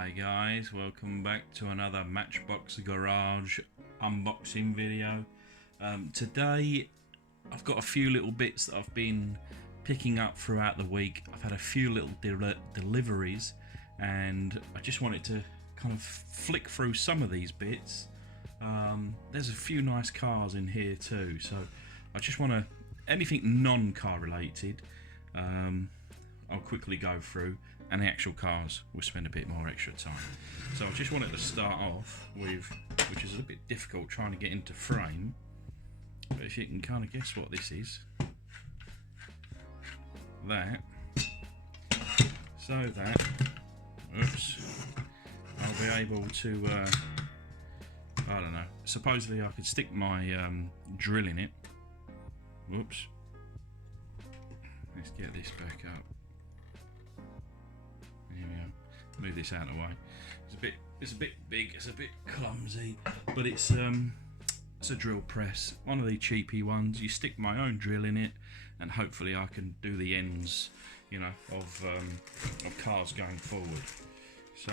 Hi guys, welcome back to another Matchbox Garage unboxing video. Today I've got a few little bits that I've been picking up throughout the week. I've had a few little deliveries and I just wanted to kind of flick through some of these bits. There's a few nice cars in here too, so I just want to, anything non-car related, I'll quickly go through, and the actual cars we'll spend a bit more extra time. So I just wanted to start off with, which is a little bit difficult trying to get into frame, but if you can kind of guess what this is, that, so that, oops, I'll be able to, I don't know, supposedly I could stick my drill in it. Whoops, let's get this back up. Here we go. Move this out of the way. It's a bit big. It's a bit clumsy, but it's a drill press. One of the cheapy ones. You stick my own drill in it, and hopefully I can do the ends, you know, of cars going forward. So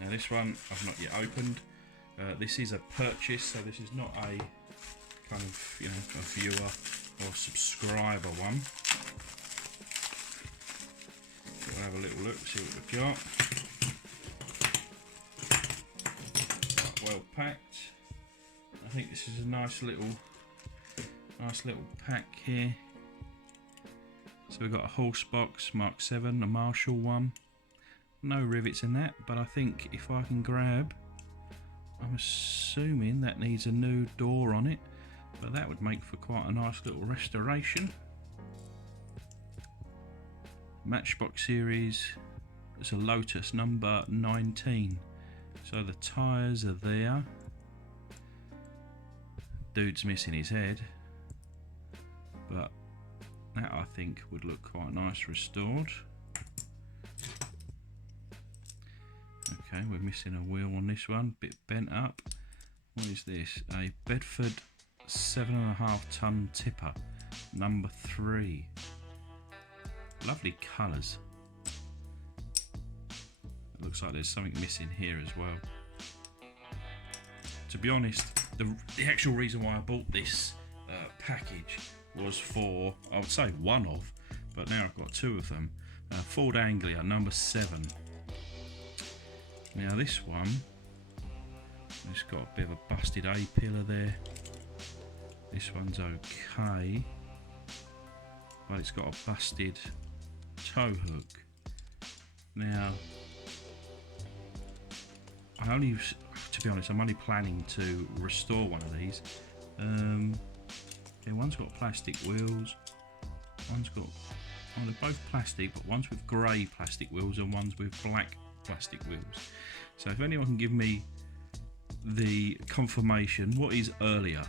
now this one I've not yet opened. This is a purchase, so this is not a kind of, you know, a viewer or subscriber one. We'll have a little look, see what we've got. Well packed. I think this is a nice little pack here. So we've got a horse box Mark 7, a Marshall one. No rivets in that, but I think if I can grab, I'm assuming that needs a new door on it, but that would make for quite a nice little restoration. Matchbox series, it's a Lotus number 19, so the tyres are there. Dude's missing his head, but that I think would look quite nice restored. Okay, we're missing a wheel on this one, bit bent up. What is this? A Bedford 7.5 ton tipper number 3. Lovely colours. It looks like there's something missing here as well. To be honest, the actual reason why I bought this package was for, I would say one of, but now I've got two of them. Ford Anglia number 7. Now this one, it's got a bit of a busted A-pillar there. This one's okay, but it's got a busted tow hook. Now, to be honest, I'm only planning to restore one of these. Yeah, one's got plastic wheels, one's got, well, they're both plastic, but one's with grey plastic wheels and one's with black plastic wheels. So if anyone can give me the confirmation, what is earlier?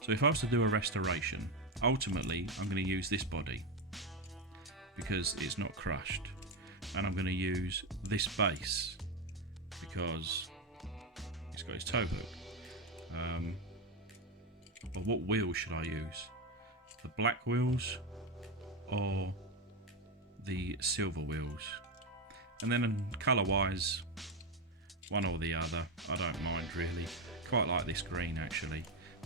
So if I was to do a restoration, ultimately I'm going to use this body because it's not crushed, and I'm going to use this base because it's got its tow hook. But what wheels should I use? The black wheels or the silver wheels? And then colour wise, one or the other, I don't mind really. Quite like this green actually,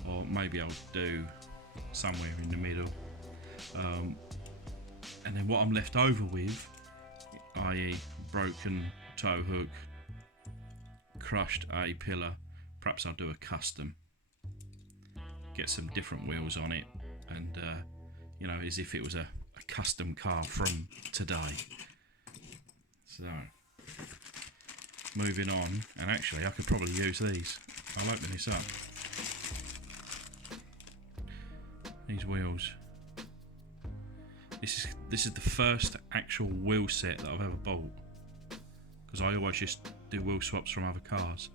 or maybe I'll do somewhere in the middle. And then what I'm left over with, i.e. broken tow hook, crushed A-pillar, perhaps I'll do a custom. Get some different wheels on it, and you know, as if it was a custom car from today. So, moving on, and actually I could probably use these. I'll open this up. These wheels. This is the first actual wheel set that I've ever bought, because I always just do wheel swaps from other cars.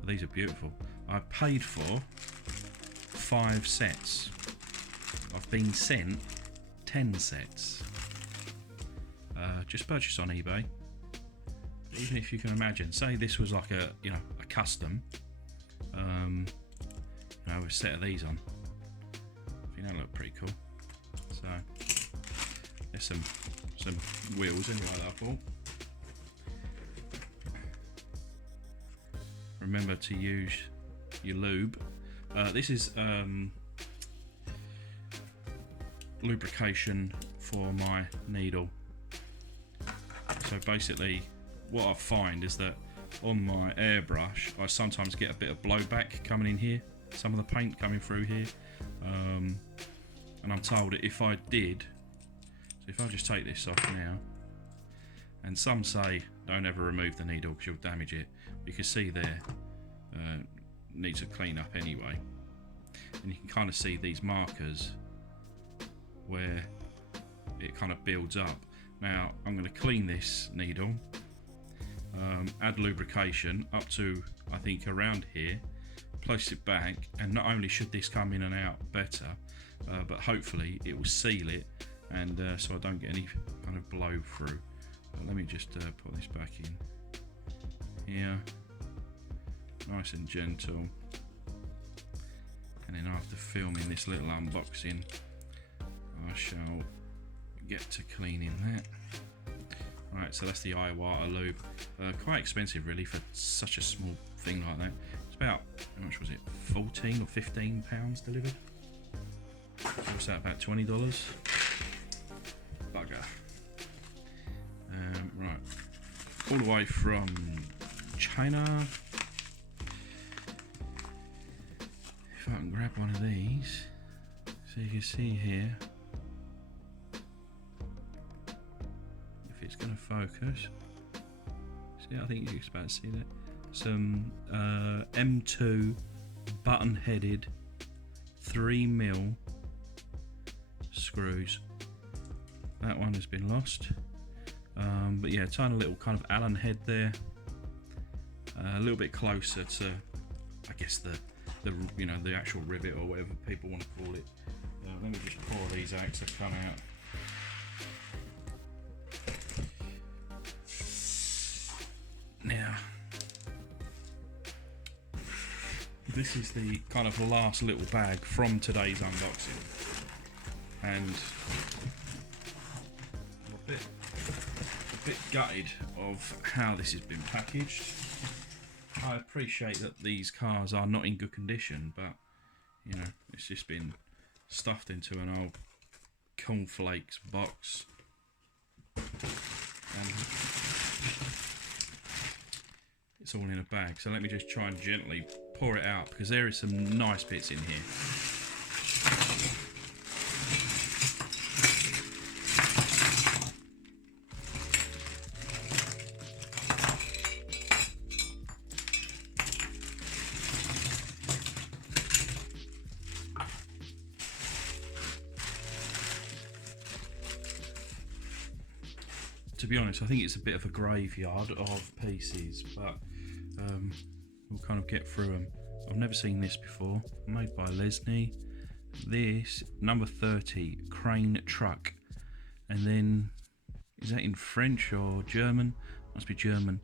But these are beautiful. I paid for 5 sets. I've been sent 10 sets. Just purchased on eBay. Even if you can imagine, say this was like a, you know, a custom, you know, with a set of these on. I think that look pretty cool. So there's some wheels anyway that I bought. remember to use your lube. This is lubrication for my needle. So basically what I find is that on my airbrush I sometimes get a bit of blowback coming in here, some of the paint coming through here, and I'm told that if I did, so if I just take this off now, and some say don't ever remove the needle because you'll damage it. You can see there needs a clean up anyway, and you can kind of see these markers where it kind of builds up. Now I'm going to clean this needle, add lubrication up to I think around here, place it back, and not only should this come in and out better, but hopefully it will seal it, and so I don't get any kind of blow through. But let me just put this back in here, nice and gentle, and then after filming this little unboxing I shall get to cleaning that. Right, so that's the Iwata lube. Quite expensive really for such a small thing like that. It's about, how much was it, 14 or 15 pounds delivered? What's that, about $20? Bugger. Right, all the way from China. If I can grab one of these, so you can see here, if it's going to focus. See, I think you're about to see that. Some M2 button-headed 3mm screws. That one has been lost. But yeah, tiny little kind of Allen head there. A little bit closer to, I guess the you know, the actual rivet or whatever people want to call it. Let me just pour these out to come out. Now, this is the kind of last little bag from today's unboxing, and I'm a bit gutted of how this has been packaged. I appreciate that these cars are not in good condition, but you know, it's just been stuffed into an old cornflakes box, and it's all in a bag. So let me just try and gently pour it out, because there is some nice bits in here. To be honest, I think it's a bit of a graveyard of pieces, but we'll kind of get through them. I've never seen this before, made by Lesney. This, number 30, crane truck. And then, is that in French or German? Must be German.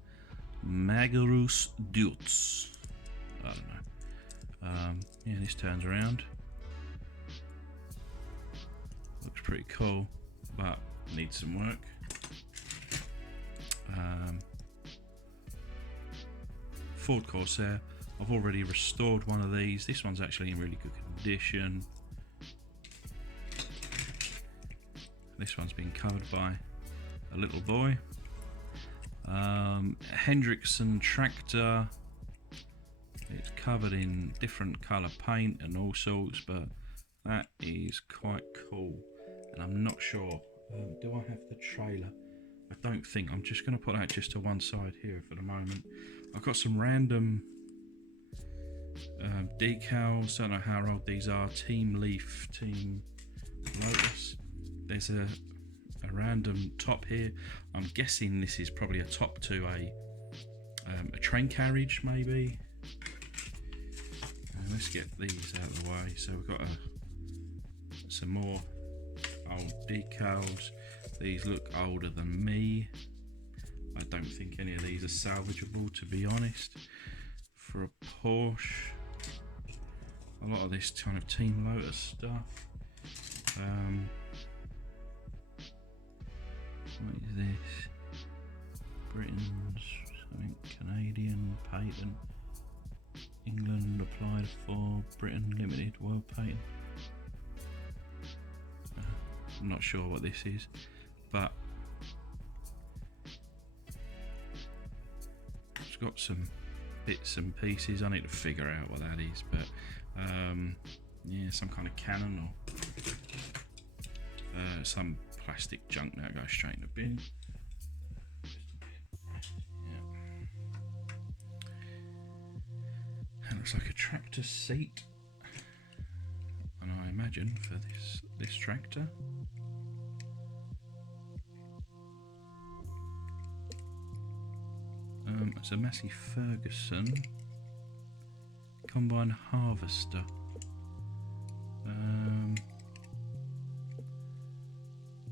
Magarus Dutz. I don't know. Yeah, this turns around. Looks pretty cool, but needs some work. Ford Corsair. I've already restored one of these. This one's actually in really good condition. This one's been covered by a little boy. Hendrickson tractor. It's covered in different colour paint and all sorts, but that is quite cool. And I'm not sure. Do I have the trailer? I don't think. I'm just going to put that just to one side here for the moment. I've got some random decals. Don't know how old these are. Team Leaf, Team Lotus. There's a random top here. I'm guessing this is probably a top to a train carriage, maybe. Let's get these out of the way. So we've got some more old decals. These look older than me. I don't think any of these are salvageable, to be honest. For a Porsche, a lot of this kind of Team Lotus stuff. What is this? Britain's something Canadian patent. England applied for Britain Limited World Patent. I'm not sure what this is, but it's got some bits and pieces. I need to figure out what that is, but yeah, some kind of cannon or some plastic junk that goes straight in the bin. It looks like a tractor seat, and I imagine for this tractor. It's a Massey Ferguson combine harvester.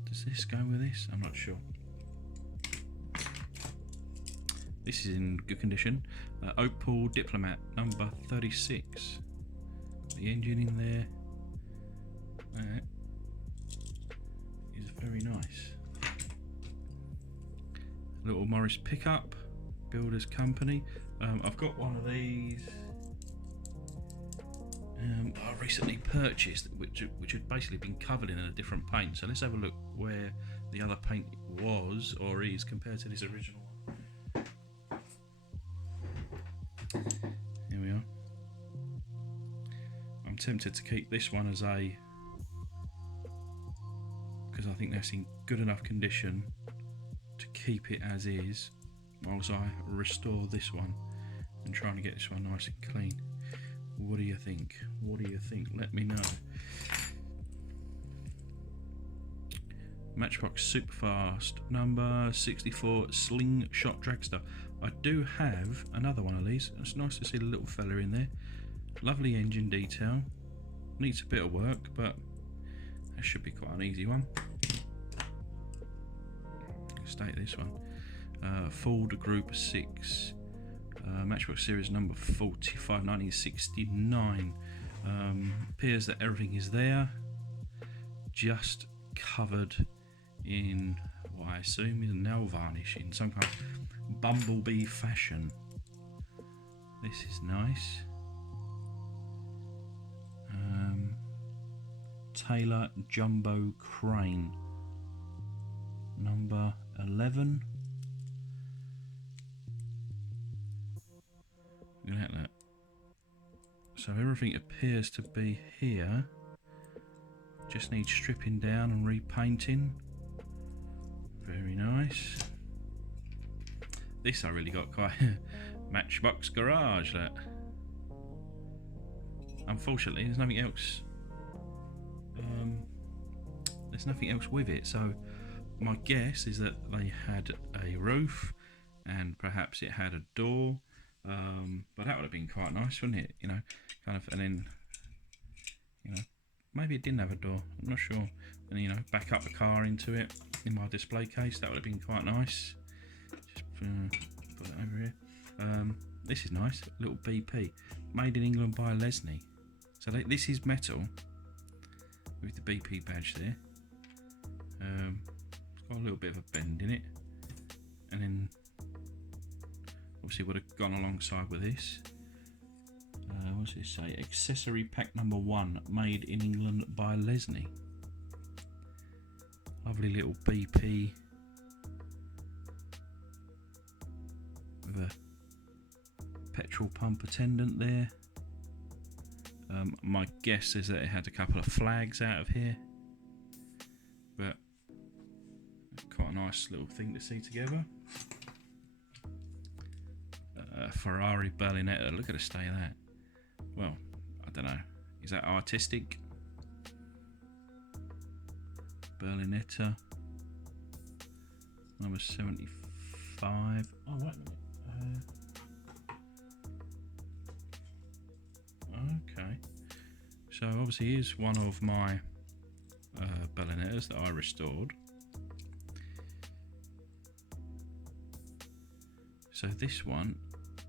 Does this go with this? I'm not sure. This is in good condition. Opel Diplomat number 36. The engine in there. That is very nice. Little Morris pickup, Builders Company. I've got one of these. I recently purchased, which had basically been covered in a different paint. So let's have a look where the other paint was or is compared to this original one. Here we are. I'm tempted to keep this one as a, because I think that's in good enough condition to keep it as is, whilst I restore this one and trying to get this one nice and clean. What do you think? What do you think? Let me know. Matchbox Superfast number 64 Slingshot Dragster. I do have another one of these. It's nice to see the little fella in there. Lovely engine detail. Needs a bit of work, but that should be quite an easy one. State this one. Ford Group 6. Matchbox Series number 45, 1969. Appears that everything is there, just covered in what I assume is nail varnish in some kind of bumblebee fashion. This is nice. Taylor Jumbo Crane number 11. Look at that. So everything appears to be here. Just needs stripping down and repainting. Very nice. This I really got quite Matchbox Garage. That. Unfortunately, there's nothing else. There's nothing else with it. So my guess is that they had a roof and perhaps it had a door. But that would have been quite nice, wouldn't it? You know, kind of, and then, you know, maybe it didn't have a door. I'm not sure. And you know, back up the car into it in my display case. That would have been quite nice. Just put it over here. This is nice. Little BP, made in England by Lesney. So this is metal with the BP badge there. It's got a little bit of a bend in it, and then. Obviously would have gone alongside with this. What's this say? Accessory pack number 1, made in England by Lesney. Lovely little BP with a petrol pump attendant there. My guess is that it had a couple of flags out of here, but quite a nice little thing to see together. Ferrari Berlinetta. Look at the state of that. Well, I don't know. Is that artistic? Berlinetta. Number 75. Oh, wait a minute. Okay. So obviously here's one of my Berlinettas that I restored. So this one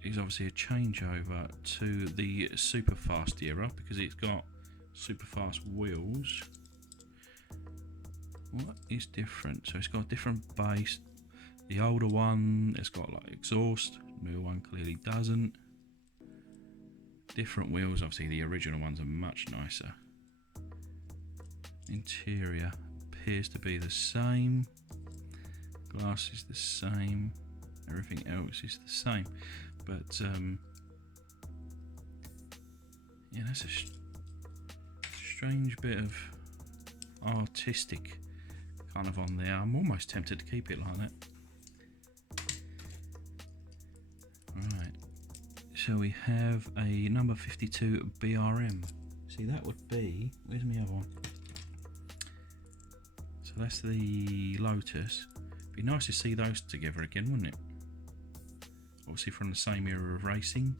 is obviously a changeover to the super fast era because it's got super fast wheels. What is different? So it's got a different base. The older one, it's got like exhaust. The new one clearly doesn't. Different wheels, obviously the original ones are much nicer. Interior appears to be the same. Glass is the same. Everything else is the same. But yeah, that's a strange bit of artistic kind of on there. I'm almost tempted to keep it like that. Right, so we have a number 52 BRM. See, that would be, where's my other one? So that's the Lotus. Be nice to see those together again, wouldn't it? Obviously from the same era of racing.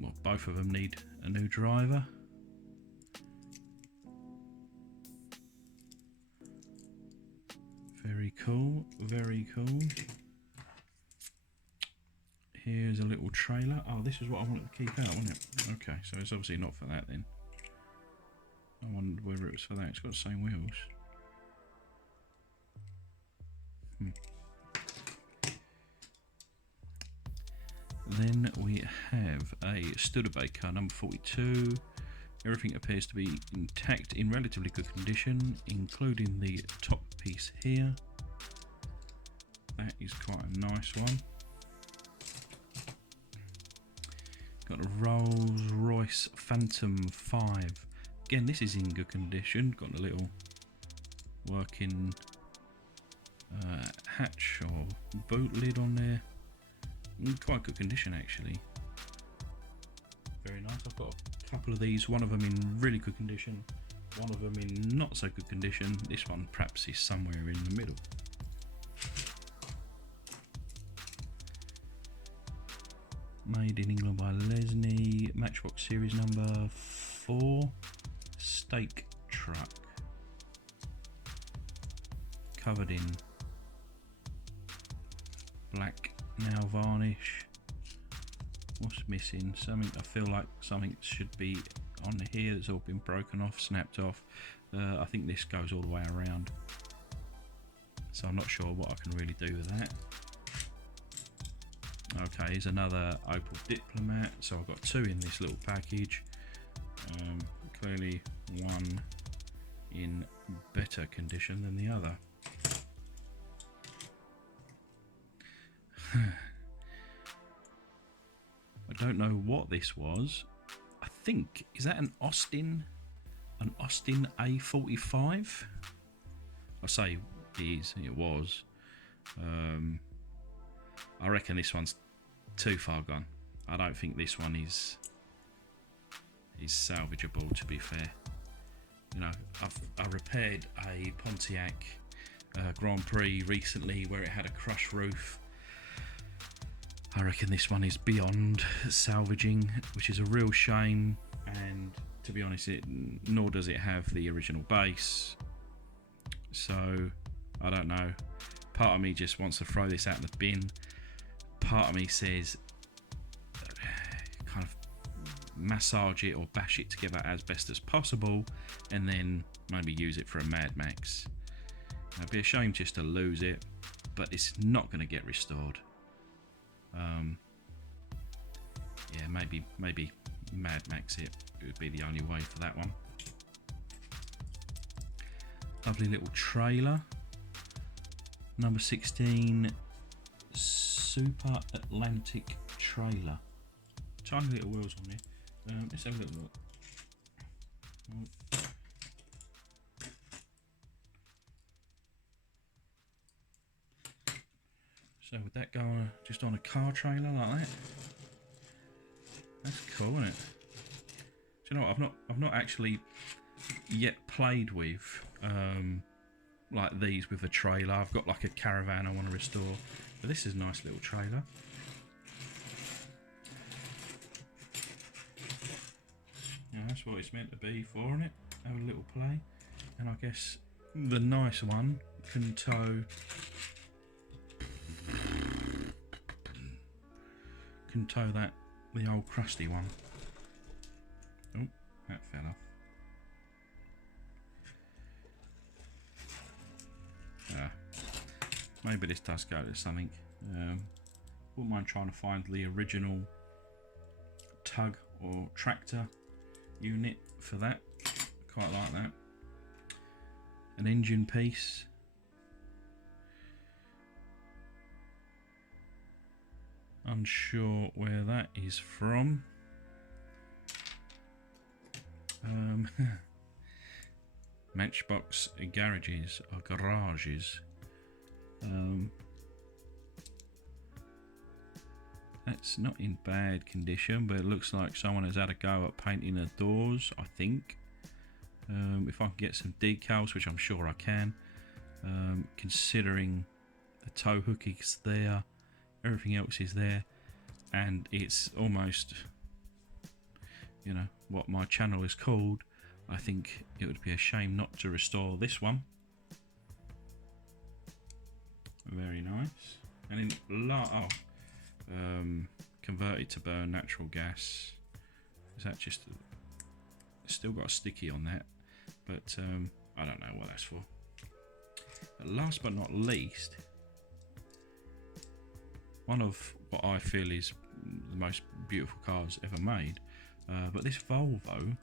Well, both of them need a new driver. Very cool, very cool. Here's a little trailer. Oh, this is what I wanted to keep out, wasn't it? Okay, so it's obviously not for that then. I wondered whether it was for that. It's got the same wheels. Then we have a Studebaker number 42. Everything appears to be intact in relatively good condition, including the top piece here. That is quite a nice one. Got a Rolls Royce Phantom 5. Again, this is in good condition. Got a little working hatch or boot lid on there. In quite good condition actually. Very nice. I've got a couple of these, one of them in really good condition, one of them in not so good condition. This one perhaps is somewhere in the middle. Made in England by Lesney, Matchbox series number 4, stake truck. Covered in black nail varnish. What's missing? Something, I feel like something should be on here that's all been broken off, snapped off. I think this goes all the way around, so I'm not sure what I can really do with that. Okay, here's another Opel Diplomat. So I've got 2 in this little package. Clearly one in better condition than the other. I don't know what this was. I think, is that an Austin A45? I say it was. I reckon this one's too far gone. I don't think this one is salvageable, to be fair. You know, I repaired a Pontiac Grand Prix recently where it had a crushed roof. I reckon this one is beyond salvaging, which is a real shame. And to be honest, nor does it have the original base. So I don't know. Part of me just wants to throw this out in the bin. Part of me says kind of massage it or bash it together as best as possible, and then maybe use it for a Mad Max. It'd be a shame just to lose it, but it's not going to get restored. Yeah, maybe Mad Max it would be the only way for that one. Lovely little trailer. Number 16 Super Atlantic trailer. Tiny little wheels on there. Let's have a little look. So would that go just on a car trailer like that? That's cool, isn't it? Do you know what? I've not actually yet played with like these with a trailer. I've got like a caravan I want to restore, but this is a nice little trailer. Yeah, that's what it's meant to be for, isn't it? Have a little play, and I guess the nice one can tow that, the old crusty one. Oh, that fell off. Maybe this does go to something. Wouldn't mind trying to find the original tug or tractor unit for that. Quite like that. An engine piece. Unsure where that is from. Matchbox garages or garages. That's not in bad condition, but it looks like someone has had a go at painting the doors, I think. If I can get some decals, which I'm sure I can, considering the tow hook is there, everything else is there, and it's almost, you know, what my channel is called, I think it would be a shame not to restore this one. Very nice. And in converted to burn natural gas. Is that just it's still got a sticky on that, but I don't know what that's for. But last but not least, one of what I feel is the most beautiful cars ever made, but this Volvo,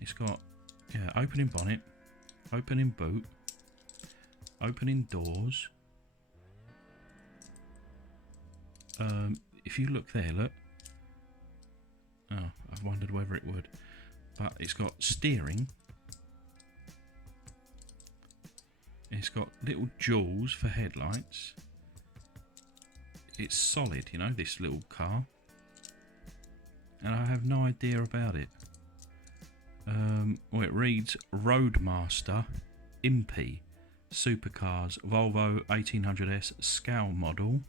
it's got opening bonnet, opening boot, opening doors. If you look there, look. Oh, I've wondered whether it would, but it's got steering. It's got little jewels for headlights. It's solid, you know, this little car, and I have no idea about it. Well, it reads Roadmaster Impy Supercars Volvo 1800S scale model,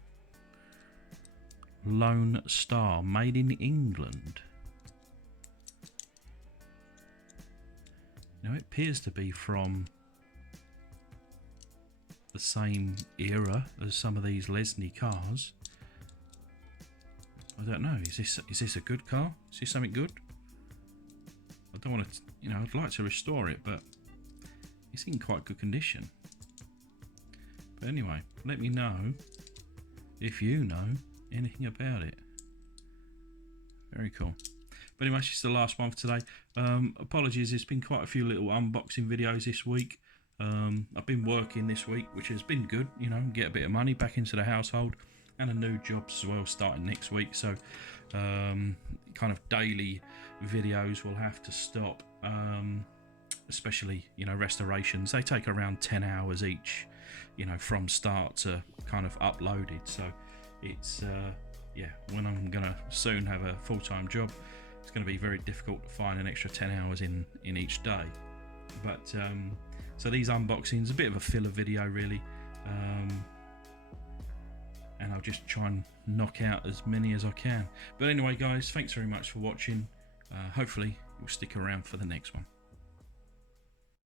Lone Star, made in England. Now it appears to be from the same era as some of these Lesney cars. I don't know. Is this a good car? Is this something good? I don't want to, you know, I'd like to restore it, but it's in quite good condition. But anyway, let me know if you know anything about it. Very cool. But anyway, this is the last one for today. Apologies, there's been quite a few little unboxing videos this week. I've been working this week, which has been good, you know, get a bit of money back into the household, and a new job as well starting next week. So kind of daily videos will have to stop, especially, you know, restorations. They take around 10 hours each, you know, from start to kind of uploaded. So it's yeah, when I'm gonna soon have a full-time job, it's going to be very difficult to find an extra 10 hours in each day. But so these unboxings, a bit of a filler video really, and I'll just try and knock out as many as I can. But anyway guys, thanks very much for watching. Hopefully you'll stick around for the next one.